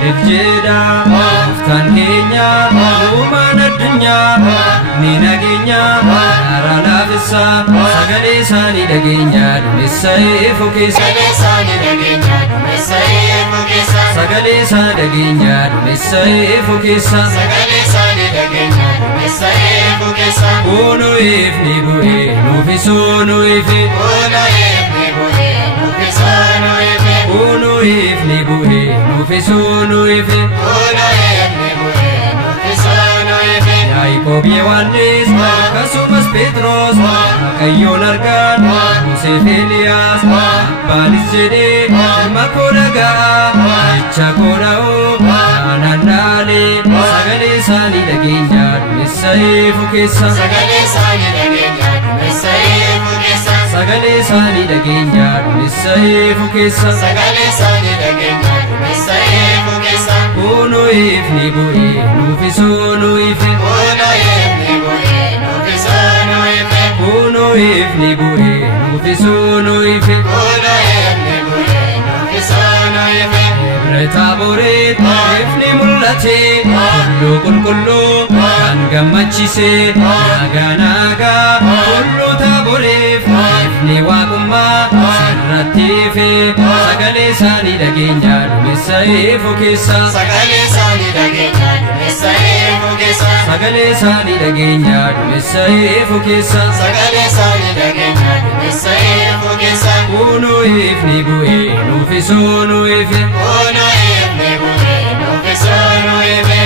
Lejeda Uftan keenya Uumaan addunyaa Ni nageenya Arana fissa Sagalee isaanii dhageenya Duumessa eefuu keessa Sagalee isaanii dhageenya Duumessa eefuu keessa Kuno ifni bu'ee nuufisuu nu ife Kuno ifni bu'ee nuufisuu nu ife Yaaqoob Yohannis akkasumas Phexros Waaqayyoon argan Museef Eeliyaas Abbaanis jedhee ilma koo dhaga'a jecha koo dha'oo anaan dhaalee sagalee isaanii dhageenya Duumessa eefuu keessa Sagalee isaanii dhageenya Duumessa eefuu keessa Kuno ifni bu'ee nuufisuu nu ife Kuno ifni bu'ee nuufisuu nu ife Debre Taaboreet ifni mul'ate Tulluu qulqulluu kan gammachiise Nagaa nagaa Tulluu Taaboreef ifni waaqummaa sirratti ife Sagalee isaanii dhageenya Duumessa eefuu keessa Sagalee isaanii dhageenya Duumessa eefuu keessa Kuno ifni bu'ee nuufisuu nu ife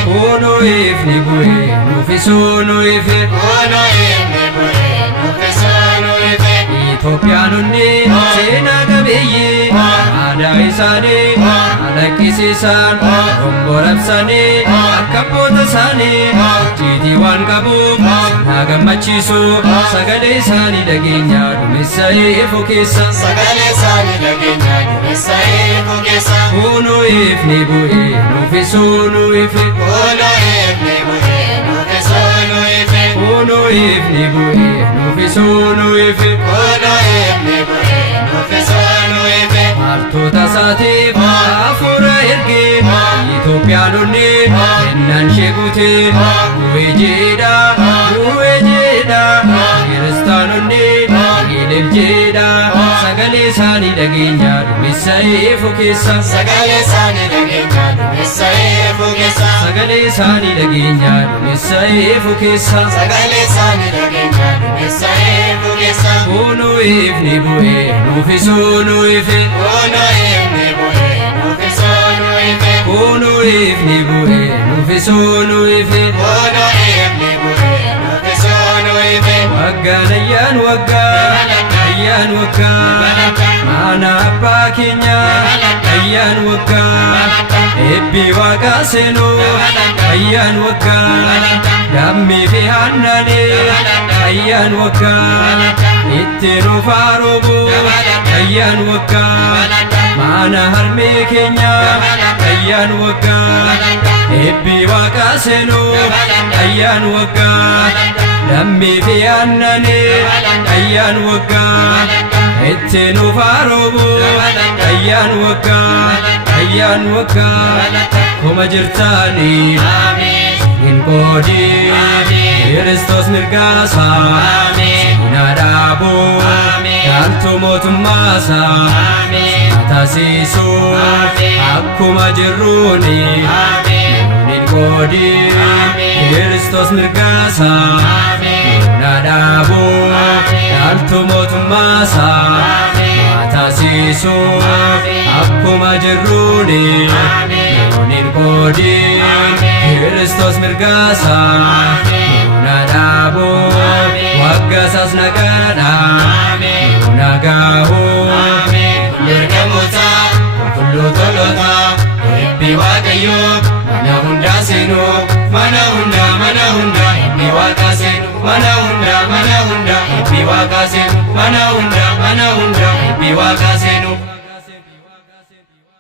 Kuno ifni bu'ee nuufisuu nu ife Itoophiyaanonni seenaa qabeeyyii aadaa isaanii alaqqisiisan honborabsanii akka abboota isaanii icciitii waan qabuuf na gammachiisu sagalee isaanii dhageenya Duumessa eefuu keessa Kuno ifni bu'ee nuufisuu nu ife Kuno ifni bu'ee nuufisuu nu ife Maaltoota isaatiif hafuura ergee Itoophiyaanonni kennaan ishee guutee Du'ee jedha Kiristaanonni Eeliif jedha Sagalee isaanii dhageenya Duumessa eefuu keessa Sagalee isaanii dhageenya Duumessa eefuu keessa Kuno ifni bu'ee nuufisuu nu ife Kuno ifni bu'ee nuufisuu nu ife Waggaan ayyaan waggaa Mana abbaa keenya ayyaan waggaa Eebbi waaqaa seenuu ayyaan waggaa Dammii fi aannanii ayyaan waggaa Itti nuuf roobu ayyaan waggaa Mana harmee keenya ayyaan waggaa Eebbi waaqaa seenuu ayyaan waggaa Dammii fi aannanii ayyaan waggaa Itti nuuf roobu ayyaan waggaa Kuma jirtaanii hin qoodin Kiristoos mirgaasaa na dhaabuu Dhaaltuu mootummaasaa taasisuu akkuma jirruuni hin qoodin Kiristoos mirgaasaa na dhaabuu Dhaaltuu mootummaasaa taasisuu akkuma jirruuni hin qoodin Kiristoos mirgaasaa na dhaabuu waggasaas nagaadhaa nagaahuu ergamoota qulqulluu toloota eebbi waaqayyoo mana hundaa seenuu mana hundaa eebbi waaqaa seenuu mana hundaa eebbi waaqaa seenuu mana hundaa eebbi waaqaa seenuu